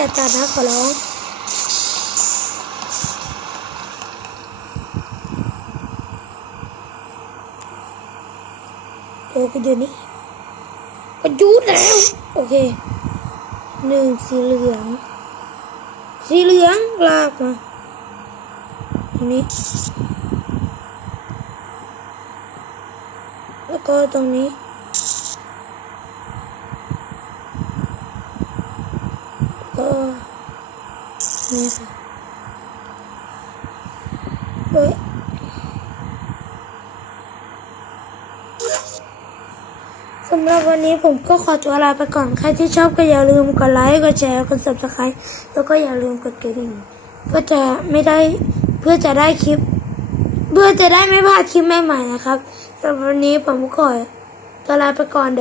อย่าตัดนะขอร้อง โอ้กูเดี๋ยวนี้ก็ยุดแล้ว โอเคหนึ่งสีเหลือง สีเหลืองลากมาตรงนี้ แล้วก็ตรงนี้ นี่ค่ะเฮ้ยสำหรับวันนี้ผมก็ขอตัวลาไปก่อน ใครที่ชอบก็อย่าลืมกดไลค์ กดแชร์ กด subscribe แล้วก็อย่าลืมกดกระดิ่งเพื่อจะไม่ได้เพื่อจะได้คลิป เพื่อจะได้ไม่พลาดคลิปใหม่ๆนะครับสำหรับวันนี้ผมก็ขอตัวลาไปก่อน